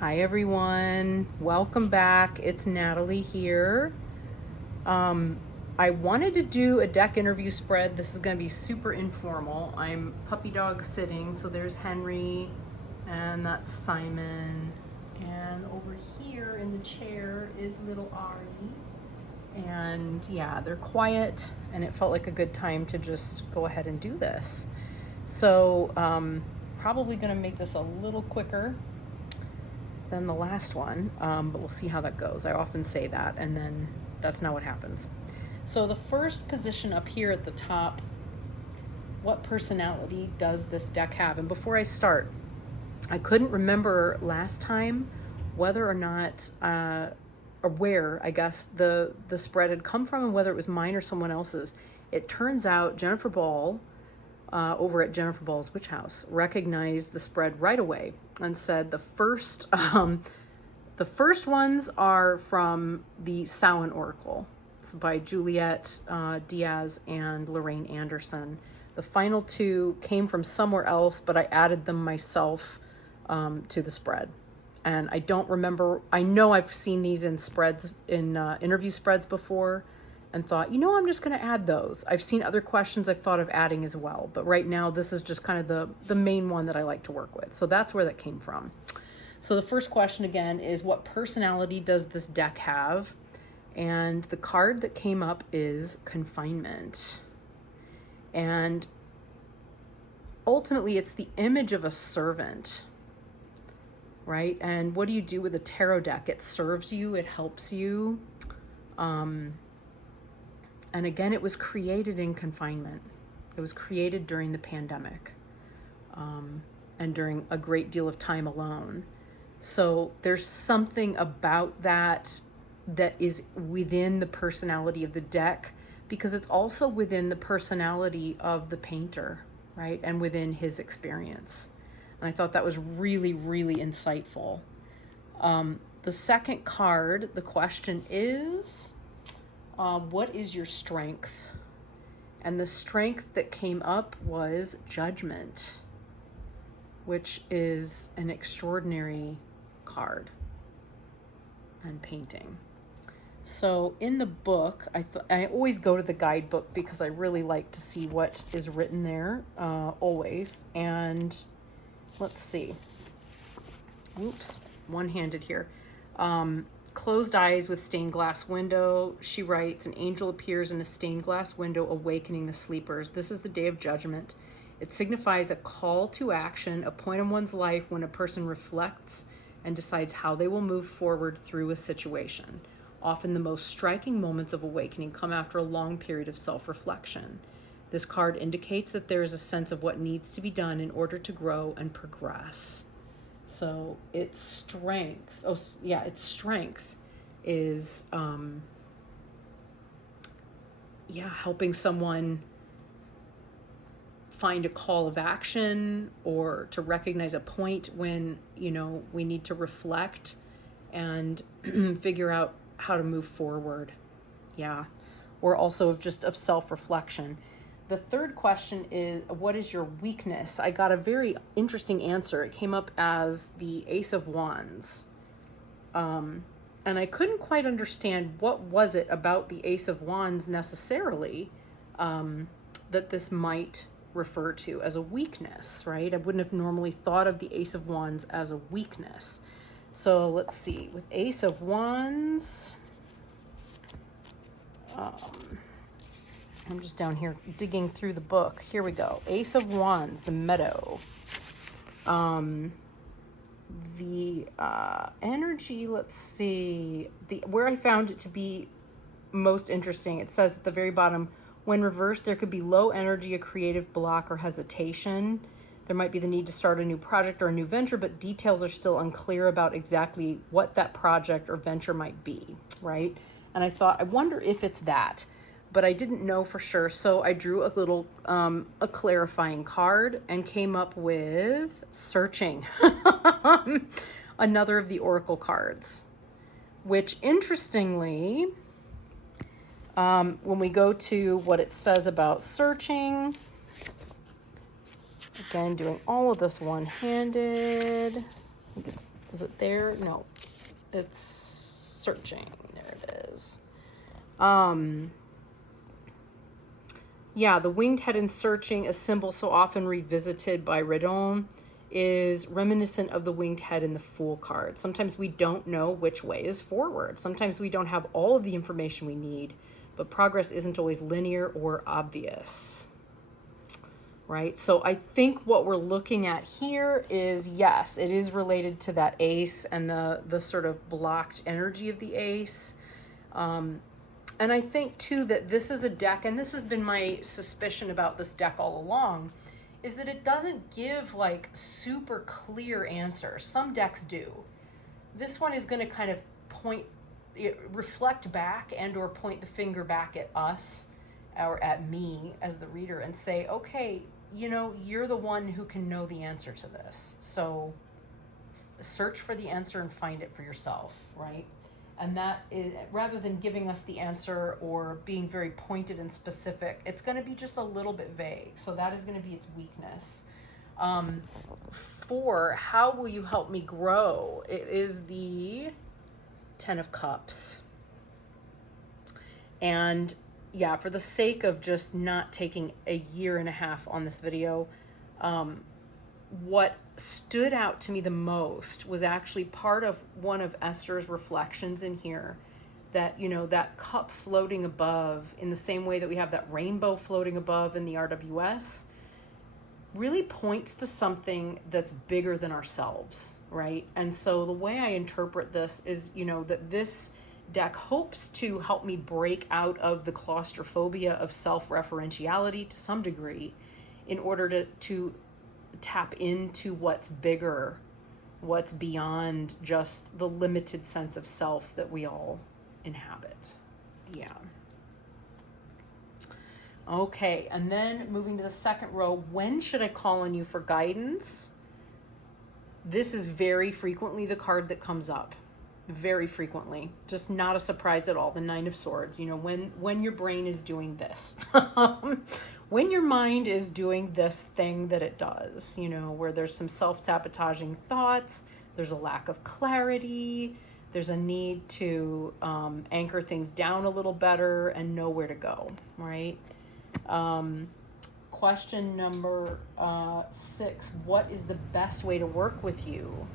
Hi everyone, welcome back. It's Natalie here. I wanted to do a deck interview spread. This is going to be super informal. I'm puppy dog sitting, so there's Henry and that's Simon. And over here in the chair is little Ari. And yeah, they're quiet and it felt like a good time to just go ahead and do this. So probably going to make this a little quicker than the last one, but we'll see how that goes. I often say that, and then that's not what happens. So the first position up here at the top, what personality does this deck have? And before I start, I couldn't remember last time whether or not, or where, I guess, the spread had come from and whether it was mine or someone else's. It turns out Jennifer Ball, over at Jennifer Ball's Witch House, recognized the spread right away and said the first ones are from the Samhain Oracle. It's by Juliet Diaz and Lorraine Anderson. The final two came from somewhere else, but I added them myself to the spread. And I don't remember, I know I've seen these in spreads, in interview spreads before, and thought, I'm just going to add those. I've seen other questions I've thought of adding as well, but right now this is just kind of the main one that I like to work with. So that's where that came from. So the first question again is, what personality does this deck have? And the card that came up is confinement. And ultimately it's the image of a servant, right? And what do you do with a tarot deck? It serves you, it helps you. And again, it was created in confinement. It was created during the pandemic, and during a great deal of time alone. So there's something about that is within the personality of the deck, because it's also within the personality of the painter, right? And within his experience. And I thought that was really, really insightful. The second card, the question is, what is your strength? And the strength that came up was judgment, which is an extraordinary card and painting. So in the book, I always go to the guidebook because I really like to see what is written there, always. And let's see. Oops, one-handed here. Closed eyes with stained glass window. She writes, an angel appears in a stained glass window, awakening the sleepers. This is the day of judgment. It signifies a call to action, a point in one's life when a person reflects and decides how they will move forward through a situation. Often the most striking moments of awakening come after a long period of self-reflection. This card indicates that there is a sense of what needs to be done in order to grow and progress. So its strength, its strength is, helping someone find a call of action or to recognize a point when, we need to reflect and figure out how to move forward. Yeah. Or also just of self-reflection. The third question is, what is your weakness? I got a very interesting answer. It came up as the Ace of Wands. And I couldn't quite understand what was it about the Ace of Wands necessarily that this might refer to as a weakness, right? I wouldn't have normally thought of the Ace of Wands as a weakness. So let's see. With Ace of Wands, I'm just down here digging through the book. Here we go. Ace of Wands, the meadow. The energy, let's see. Where I found it to be most interesting, it says at the very bottom, when reversed, there could be low energy, a creative block, or hesitation. There might be the need to start a new project or a new venture, but details are still unclear about exactly what that project or venture might be, right? And I thought, I wonder if it's that. But I didn't know for sure, so I drew a little, a clarifying card and came up with searching, another of the oracle cards, which interestingly, when we go to what it says about searching, again, doing all of this one-handed, I think it's Is it there? No, it's searching. There it is. Yeah, the winged head in searching, a symbol so often revisited by Redon, is reminiscent of the winged head in the Fool card. Sometimes we don't know which way is forward. Sometimes we don't have all of the information we need, but progress isn't always linear or obvious. Right? So I think what we're looking at here is, yes, it is related to that ace and the sort of blocked energy of the ace. And I think too that this is a deck, and this has been my suspicion about this deck all along, is that it doesn't give like super clear answers. Some decks do. This one is going to kind of reflect back and or point the finger back at us or at me as the reader and say, okay, you know, you're the one who can know the answer to this. So search for the answer and find it for yourself, right? And that is, rather than giving us the answer or being very pointed and specific, it's going to be just a little bit vague. So that is going to be its weakness. 4, how will you help me grow? It is the 10 of Cups. And yeah, for the sake of just not taking a year and a half on this video, what stood out to me the most was actually part of one of Esther's reflections in here, that, you know, that cup floating above in the same way that we have that rainbow floating above in the RWS really points to something that's bigger than ourselves, right? And so the way I interpret this is, you know, that this deck hopes to help me break out of the claustrophobia of self-referentiality to some degree in order to tap into what's bigger, what's beyond just the limited sense of self that we all inhabit. Yeah. Okay, and then moving to the second row, when should I call on you for guidance? This is very frequently the card that comes up. Very frequently. Just not a surprise at all. The 9 of Swords, you know, when your brain is doing this. When your mind is doing this thing that it does, you know, where there's some self-sabotaging thoughts, there's a lack of clarity, there's a need to anchor things down a little better and know where to go, right? Question number 6, what is the best way to work with you?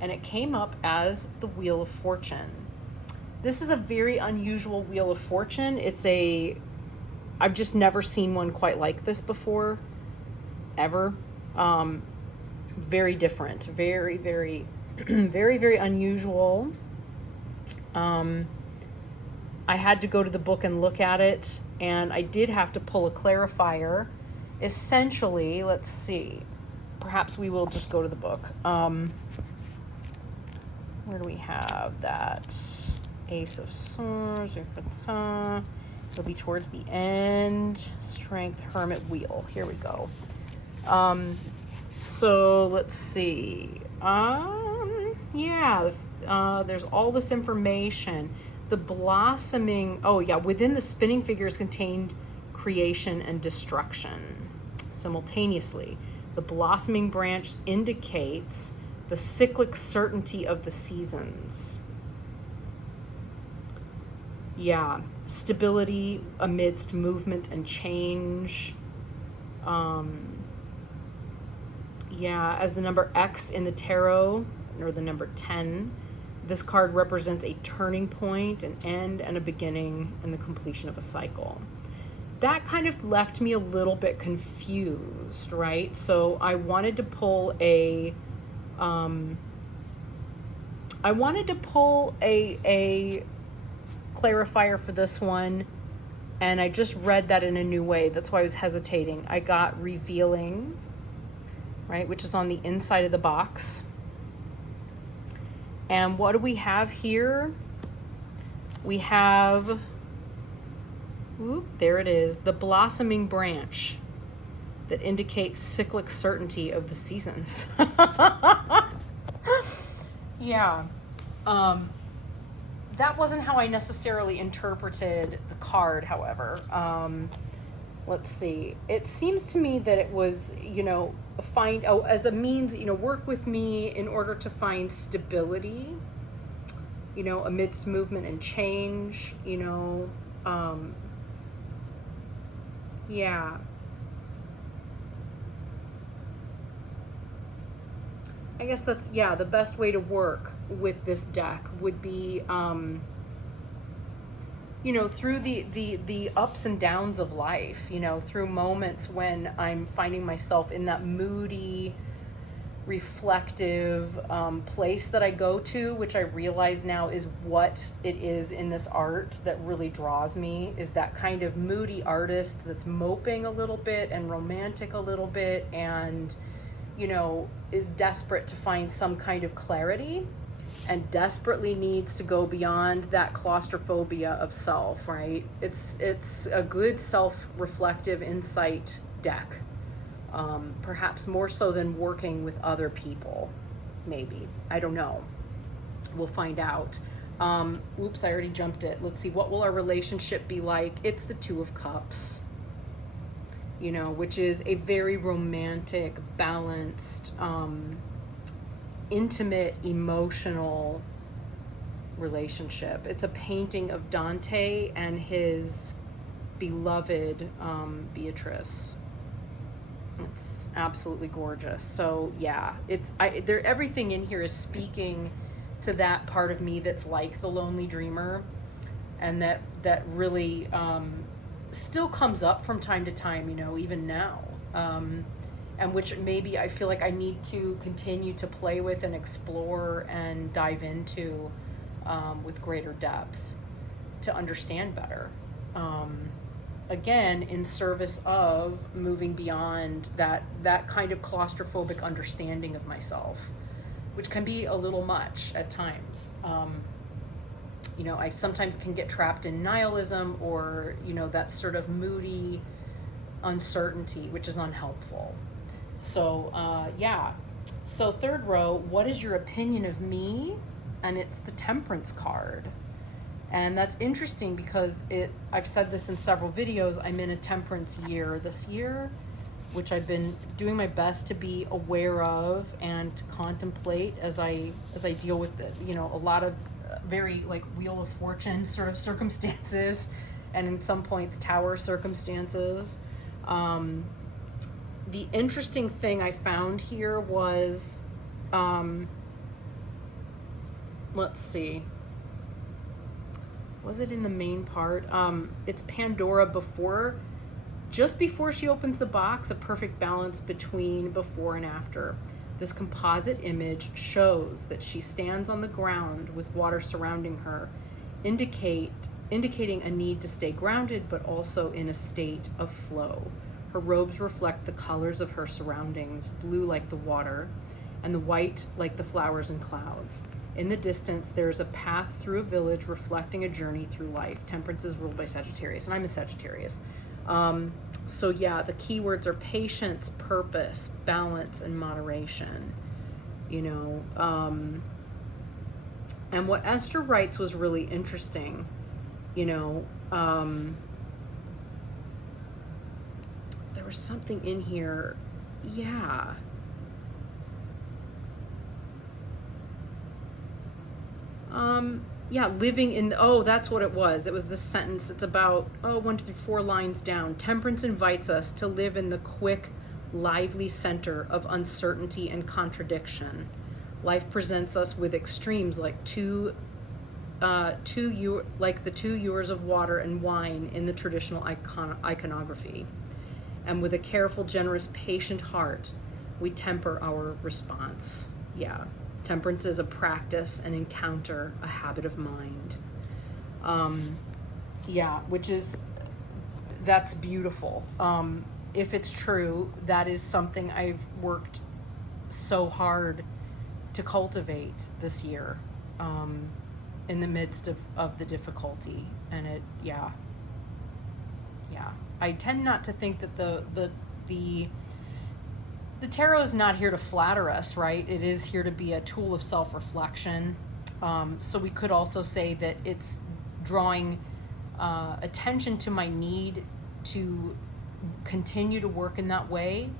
And it came up as the Wheel of Fortune. This is a very unusual Wheel of Fortune. I've just never seen one quite like this before, ever. Very different, very, very, very, very unusual. I had to go to the book and look at it, and I did have to pull a clarifier. Essentially, let's see, perhaps we will just go to the book. Where do we have that? Ace of Swords. It'll be towards the end. Strength, Hermit, Wheel. Here we go. So let's see. Yeah, there's all this information. The blossoming, oh yeah, within the spinning figures contained creation and destruction simultaneously. The blossoming branch indicates the cyclic certainty of the seasons. Yeah, stability amidst movement and change. Yeah, as the number X in the tarot, or the number 10, this card represents a turning point, an end, and a beginning, and the completion of a cycle. That kind of left me a little bit confused, right? So I wanted to pull a clarifier for this one, and I just read that in a new way. That's why I was hesitating. I got revealing, right, which is on the inside of the box. And what do we have here? We have, there it is, the blossoming branch that indicates cyclic certainty of the seasons. Yeah. That wasn't how I necessarily interpreted the card, however. Let's see. It seems to me that it was, you know, find, oh, as a means, work with me in order to find stability, amidst movement and change, yeah. I guess that's, the best way to work with this deck would be, through the ups and downs of life, through moments when I'm finding myself in that moody, reflective place that I go to, which I realize now is what it is in this art that really draws me, is that kind of moody artist that's moping a little bit and romantic a little bit and, is desperate to find some kind of clarity and desperately needs to go beyond that claustrophobia of self, right? It's a good self-reflective insight deck. Perhaps more so than working with other people, maybe. I don't know. We'll find out. Oops, I already jumped it. Let's see, what will our relationship be like? It's the Two of Cups, which is a very romantic, balanced, intimate, emotional relationship. It's a painting of Dante and his beloved Beatrice. It's absolutely gorgeous. So yeah, everything in here is speaking to that part of me that's like the lonely dreamer, and that really still comes up from time to time, even now, and which maybe I feel like I need to continue to play with and explore and dive into with greater depth to understand better. Again, in service of moving beyond that kind of claustrophobic understanding of myself, which can be a little much at times. I sometimes can get trapped in nihilism or, that sort of moody uncertainty, which is unhelpful. So, So third row, what is your opinion of me? And it's the Temperance card. And that's interesting because I've said this in several videos, I'm in a temperance year this year, which I've been doing my best to be aware of and to contemplate as I deal with it, a lot of very like Wheel of Fortune sort of circumstances, and in some points Tower circumstances. The interesting thing I found here was, let's see, was it in the main part? It's Pandora just before she opens the box, a perfect balance between before and after. This composite image shows that she stands on the ground with water surrounding her, indicating a need to stay grounded, but also in a state of flow. Her robes reflect the colors of her surroundings, blue like the water, and the white like the flowers and clouds. In the distance, there's a path through a village reflecting a journey through life. Temperance is ruled by Sagittarius, and I'm a Sagittarius. So yeah, the keywords are patience, purpose, balance, and moderation, and what Esther writes was really interesting, there was something in here, living in, that's what it was. It was this sentence. It's about, 1, 2, 3, 4 lines down. Temperance invites us to live in the quick, lively center of uncertainty and contradiction. Life presents us with extremes like the 2 ewers of water and wine in the traditional iconography. And with a careful, generous, patient heart, we temper our response. Yeah. Temperance is a practice, an encounter, a habit of mind. That's beautiful. If it's true, that is something I've worked so hard to cultivate this year, in the midst of the difficulty. And I tend not to think that the tarot is not here to flatter us, right? It is here to be a tool of self-reflection. So we could also say that it's drawing attention to my need to continue to work in that way,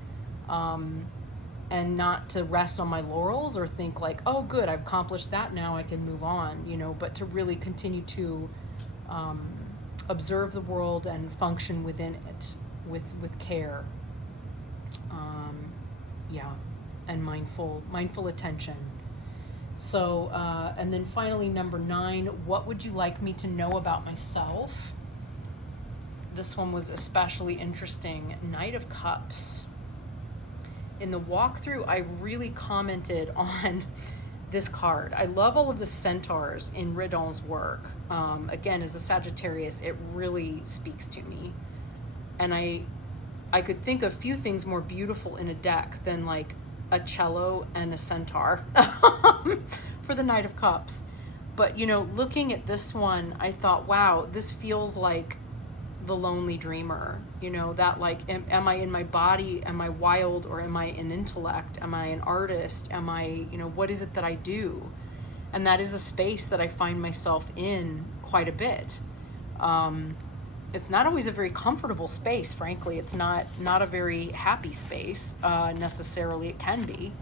and not to rest on my laurels or think like, oh, good, I've accomplished that, now I can move on, but to really continue to observe the world and function within it with care. Yeah, and mindful attention. So, and then finally, number 9, what would you like me to know about myself? This one was especially interesting. Knight of Cups. In the walkthrough, I really commented on this card. I love all of the centaurs in Redon's work. Again, as a Sagittarius, it really speaks to me. And I could think of few things more beautiful in a deck than like a cello and a centaur for the Knight of Cups. But, looking at this one, I thought, wow, this feels like the lonely dreamer, that like, am I in my body? Am I wild, or am I an intellect? Am I an artist? Am I, what is it that I do? And that is a space that I find myself in quite a bit. It's not always a very comfortable space, frankly. It's not a very happy space, necessarily. It can be.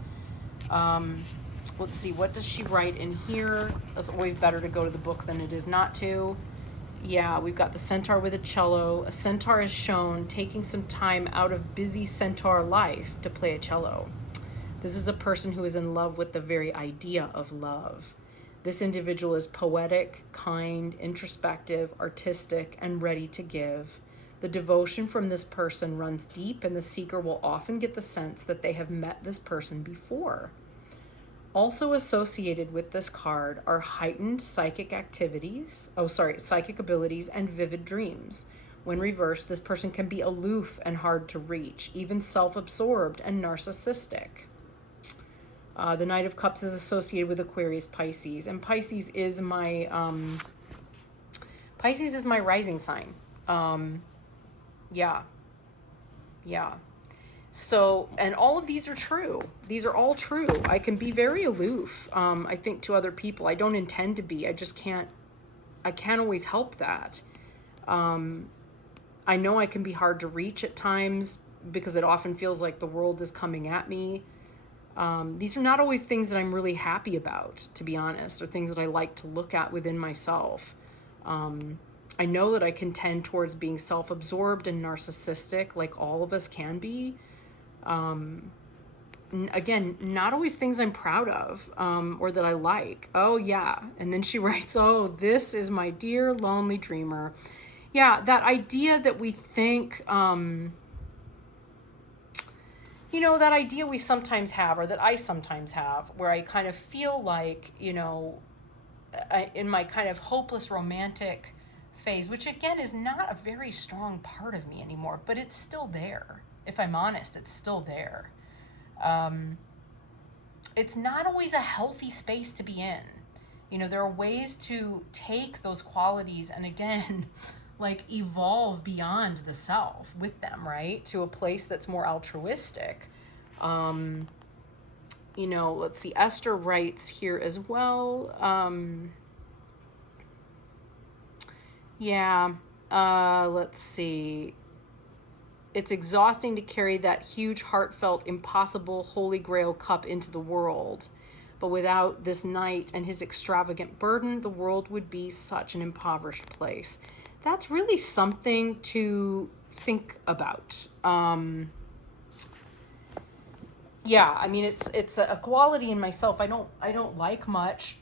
Let's see, what does she write in here? It's always better to go to the book than it is not to. Yeah, we've got the centaur with a cello. A centaur is shown taking some time out of busy centaur life to play a cello. This is a person who is in love with the very idea of love. This individual is poetic, kind, introspective, artistic, and ready to give. The devotion from this person runs deep, and the seeker will often get the sense that they have met this person before. Also associated with this card are heightened psychic abilities and vivid dreams. When reversed, this person can be aloof and hard to reach, even self-absorbed and narcissistic. The Knight of Cups is associated with Aquarius, Pisces, and Pisces is my rising sign. Yeah. So, and all of these are true. These are all true. I can be very aloof, I think, to other people. I don't intend to be. I can't always help that. I know I can be hard to reach at times because it often feels like the world is coming at me. These are not always things that I'm really happy about, to be honest, or things that I like to look at within myself. I know that I can tend towards being self-absorbed and narcissistic, like all of us can be. Again, not always things I'm proud of, or that I like. Oh, yeah. And then she writes, oh, this is my dear lonely dreamer. Yeah, that idea that we think, that idea we sometimes have, or that I sometimes have, where I kind of feel like, in my kind of hopeless romantic phase, which again is not a very strong part of me anymore, but it's still there. If I'm honest, it's still there. It's not always a healthy space to be in. There are ways to take those qualities and again, like evolve beyond the self with them, right? To a place that's more altruistic. Let's see, Esther writes here as well. Let's see. It's exhausting to carry that huge, heartfelt, impossible, holy grail cup into the world. But without this knight and his extravagant burden, the world would be such an impoverished place. That's really something to think about. It's a quality in myself I don't like much,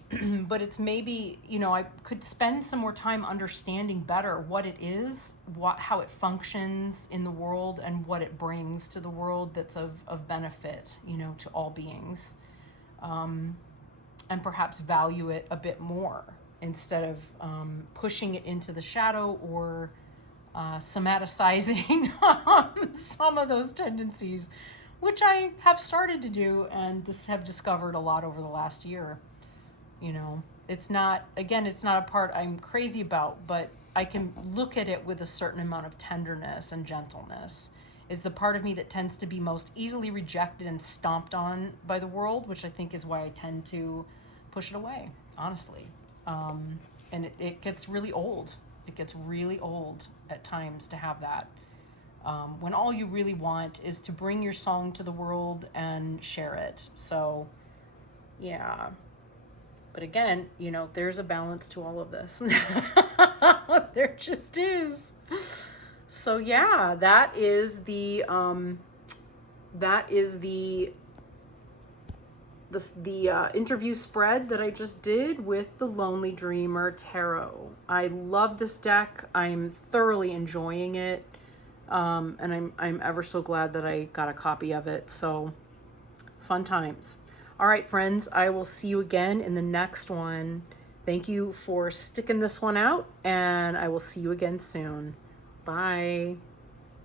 but it's maybe, I could spend some more time understanding better what it is, how it functions in the world, and what it brings to the world that's of benefit, to all beings, and perhaps value it a bit more instead of pushing it into the shadow or somaticizing some of those tendencies, which I have started to do and have discovered a lot over the last year. It's not a part I'm crazy about, but I can look at it with a certain amount of tenderness and gentleness. Is the part of me that tends to be most easily rejected and stomped on by the world, which I think is why I tend to push it away, honestly. And it gets really old. It gets really old at times to have that. when all you really want is to bring your song to the world and share it. So, yeah. But again, you know, there's a balance to all of this. There just is. So yeah, that is the interview spread that I just did with the Lonely Dreamer Tarot. I love this deck. I'm thoroughly enjoying it. And I'm ever so glad that I got a copy of it. So fun times. All right, friends, I will see you again in the next one. Thank you for sticking this one out, and I will see you again soon. Bye.